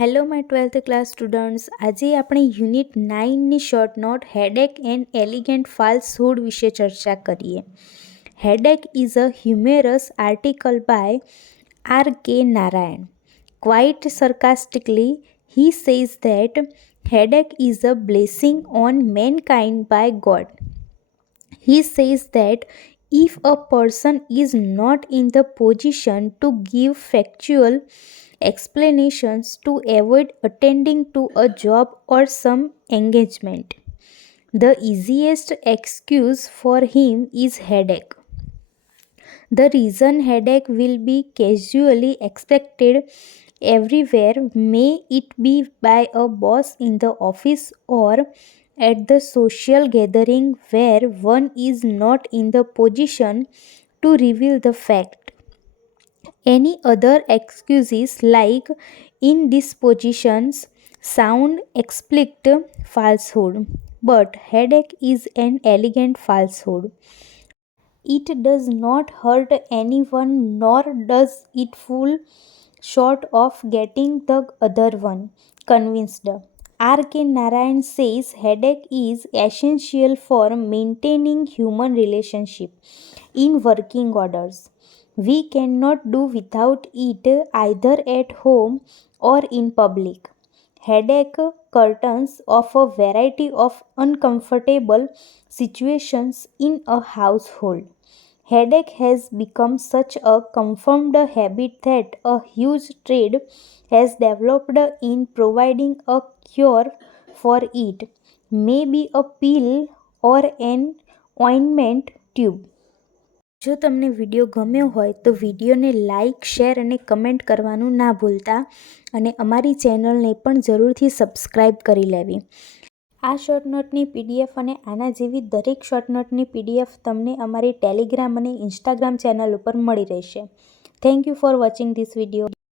Hello my 12th class students, આજે આપણે unit 9ની short note headache and elegant falsehood વિશે ચર્ચા કરીએ. Headache is a humorous article by R.K. Narayan. Quite sarcastically, he says that headache is a blessing on mankind by God. He says that if a person is not in the position to give factual explanations to avoid attending to a job or some engagement, the easiest excuse for him is headache. The reason headache will be casually expected everywhere, may it be by a boss in the office or at the social gathering where one is not in the position to reveal the fact. Any other excuses like indispositions sound explicit falsehood, but headache is an elegant falsehood. It does not hurt anyone, nor does it fall short of getting the other one convinced. R.K. Narayan says headache is essential for maintaining human relationship in working orders. We cannot do without it either at home or in public. Headache curtains of a variety of uncomfortable situations in a household. Headache has become such a confirmed habit that a huge trade has developed in providing a cure for it, maybe a pill or an ointment tube. જો તમને video ગમ્યો હોય તો વિડીયોને like, share અને comment કરવાનું ના ભૂલતા અને અમારી ચેનલને પણ જરૂરથી સબસ્ક્રાઈબ કરી લેવી. આ શોર્ટ નોટની પીડીએફ અને આના જેવી દરેક શોર્ટ નોટની પીડીએફ તમને અમારી ટેલિગ્રામ અને ઇન્સ્ટાગ્રામ ચેનલ ઉપર મળી રહેશે. Thank you for watching this video.